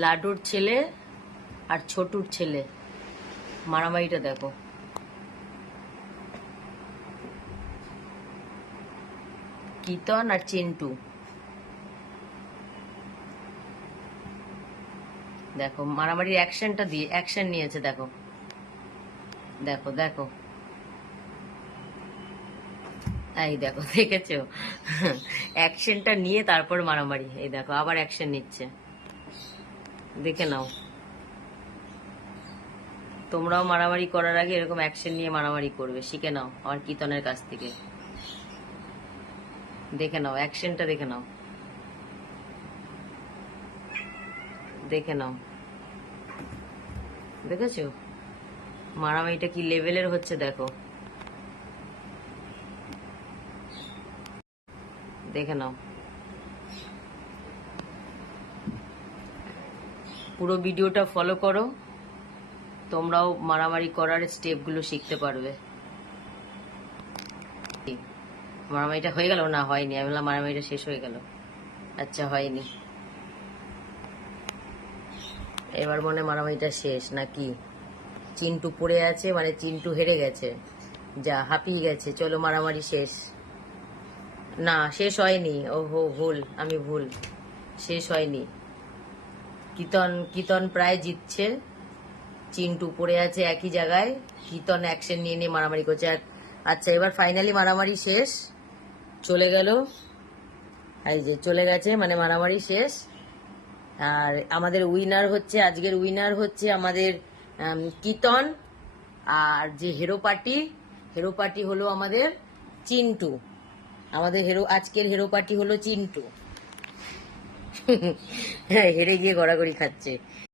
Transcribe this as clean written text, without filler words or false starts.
লাডুর ছেলে আর ছোটুর ছেলে মারামারিটা দেখো। কীর্তন আর চিন্টু দেখো মারামারির অ্যাকশনটা দিয়ে অ্যাকশন নিয়েছে দেখো দেখো দেখো এই দেখো দেখেছো অ্যাকশনটা নিয়ে তারপর মারামারি। এই দেখো আবার অ্যাকশন নিচ্ছে, দেখে নাও। তোমরাও মারামারি করার আগে এরকম অ্যাকশন নিয়ে মারামারি করবে, শিখে নাও আমার কীর্তনের কাছ থেকে। দেখে নাও অ্যাকশনটা, দেখে নাও দেখে নাও, দেখেছো মারামারিটা কি লেভেলের হচ্ছে দেখো, দেখে নাও। পুরো ভিডিওটা ফলো করো, তোমরাও মারামারি করার স্টেপগুলো শিখতে পারবে। মারামারিটা হয়ে গেল? না হয়নি, আমি বললাম মারামারিটা শেষ হয়ে গেল। আচ্ছা হয়নি, এবার মনে মারামারিটা শেষ নাকি? চিন্টু পড়ে আছে, মানে চিন্টু হেরে গেছে, যা হাঁপিয়ে গেছে। চলো মারামারি শেষ। না শেষ হয়নি, ওহো ভুল, আমি ভুল, শেষ হয়নি। কীর্তন প্রায় জিতছে, চিন্টু পড়ে আছে একই জায়গায়। কীর্তন অ্যাকশন নিয়ে নিয়ে মারামারি করছে। আচ্ছা এবার ফাইনালি মারামারি শেষ, চলে গেল, এই যে চলে গেছে, মানে মারামারি শেষ। আর আমাদের উইনার হচ্ছে, আজকের উইনার হচ্ছে আমাদের কীর্তন। আর যে হিরো পার্টি হলো আমাদের চিন্টু। আমাদের আজকের হিরো পার্টি হলো চিন্টু। হেরে গিয়ে গড়াগড়ি খাচ্ছে।